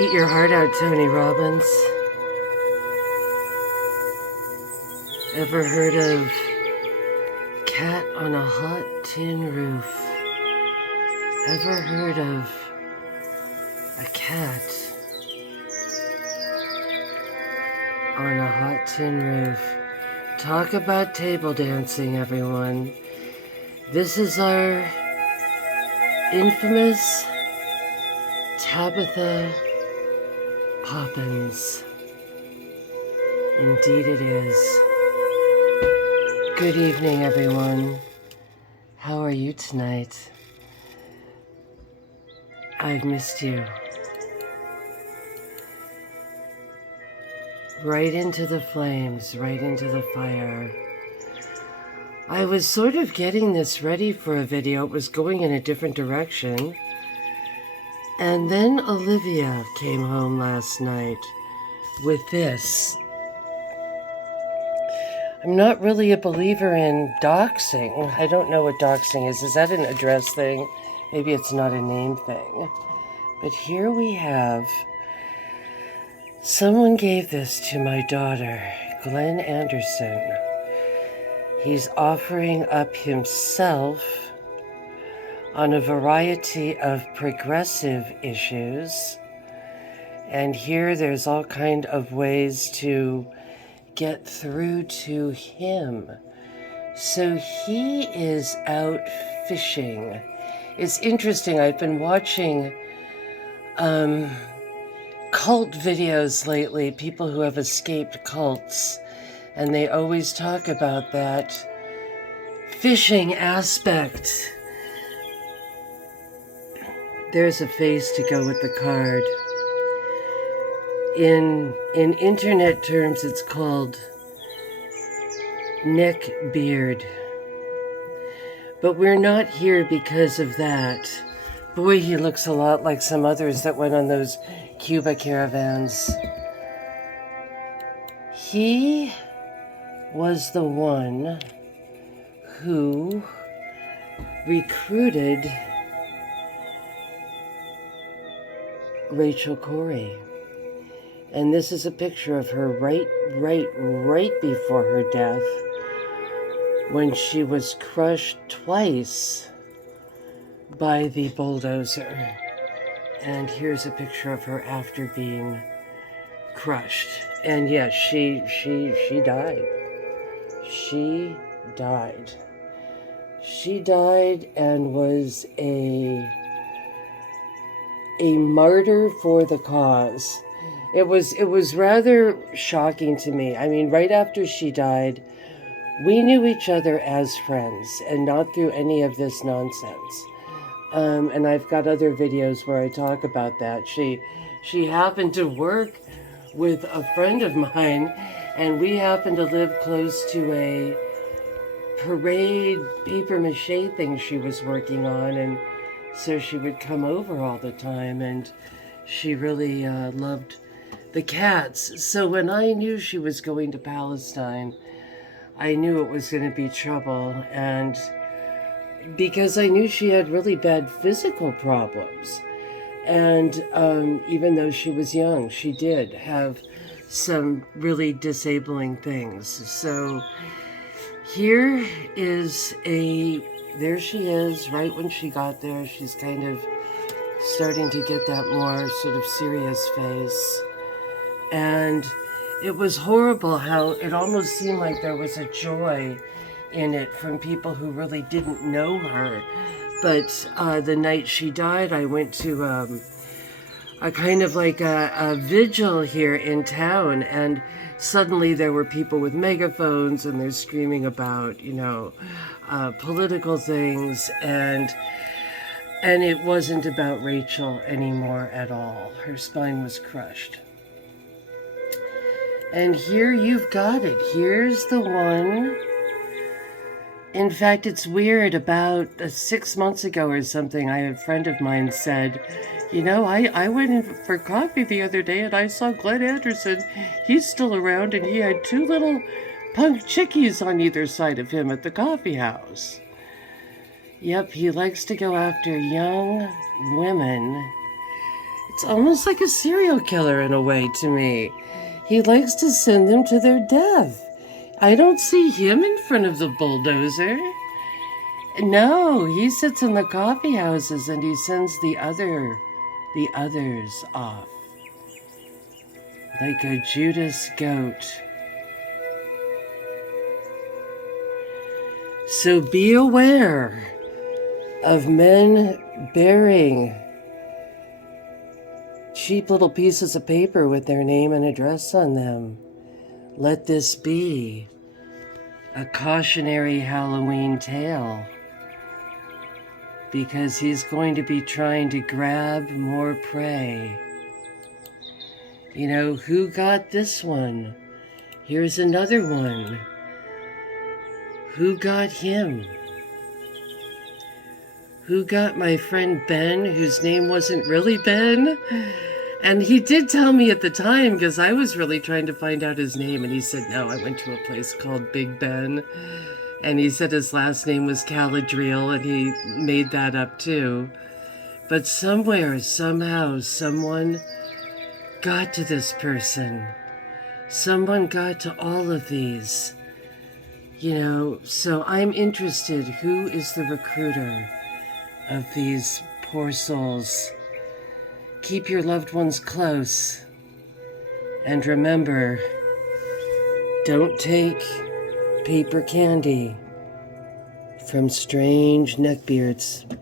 Eat your heart out, Tony Robbins. Ever heard of cat on a hot tin roof? Ever heard of a cat on a hot tin roof? Talk about table dancing, everyone. This is our infamous Tabitha Poppins. Indeed it is. Good evening, everyone. How are you tonight? I've missed you. Right into the flames, right into the fire. I was sort of getting this ready for a video. It was going in a different direction. And then Olivia came home last night with this. I'm not really a believer in doxing. I don't know what doxing is. Is that an address thing? Maybe it's not a name thing. But here we have, someone gave this to my daughter, Glenn Anderson. He's offering up himself on a variety of progressive issues. And here there's all kind of ways to get through to him. So he is out fishing. It's interesting. I've been watching cult videos lately, people who have escaped cults, and they always talk about that fishing aspect. There's a face to go with the card. In internet terms, it's called neck beard. But we're not here because of that. Boy, he looks a lot like some others that went on those Cuba caravans. He was the one who recruited Rachel Corrie. And this is a picture of her right before her death, when she was crushed twice by the bulldozer. And here's a picture of her after being crushed. And yes, she died. She died. She died and was a martyr for the cause. It was rather shocking to me. I mean, right after she died, we knew each other as friends and not through any of this nonsense. And I've got other videos where I talk about that. She happened to work with a friend of mine, and we happened to live close to a parade paper mache thing she was working on, and so she would come over all the time, and she really loved the cats. So when I knew she was going to Palestine, I knew it was going to be trouble, and because I knew she had really bad physical problems. And even though she was young, she did have some really disabling things. So here is there she is, right when she got there. She's kind of starting to get that more sort of serious face. And it was horrible how it almost seemed like there was a joy in it from people who really didn't know her. But the night she died, I went to a kind of like a vigil here in town, and suddenly there were people with megaphones, and they're screaming about, political things, and it wasn't about Rachel anymore at all. Her spine was crushed. And here you've got it. Here's the one. In fact, it's weird. About 6 months ago or something, a friend of mine said, I went in for coffee the other day and I saw Glenn Anderson. He's still around, and he had 2 little punk chickies on either side of him at the coffee house. Yep, he likes to go after young women It's almost like a serial killer in a way to me. He likes to send them to their death. I don't see him in front of the bulldozer. No, he sits in the coffee houses and he sends the others off. Like a Judas goat. So be aware of men bearing cheap little pieces of paper with their name and address on them. Let this be a cautionary Halloween tale, because he's going to be trying to grab more prey. You know, who got this one? Here's another one. Who got him? Who got my friend Ben, whose name wasn't really Ben? And he did tell me at the time, because I was really trying to find out his name, and he said, no, I went to a place called Big Ben. And he said his last name was Caladriel, and he made that up too. But somewhere, somehow, someone got to this person. Someone got to all of these. You know, so I'm interested, who is the recruiter of these poor souls? Keep your loved ones close. And remember, don't take paper candy from strange neckbeards.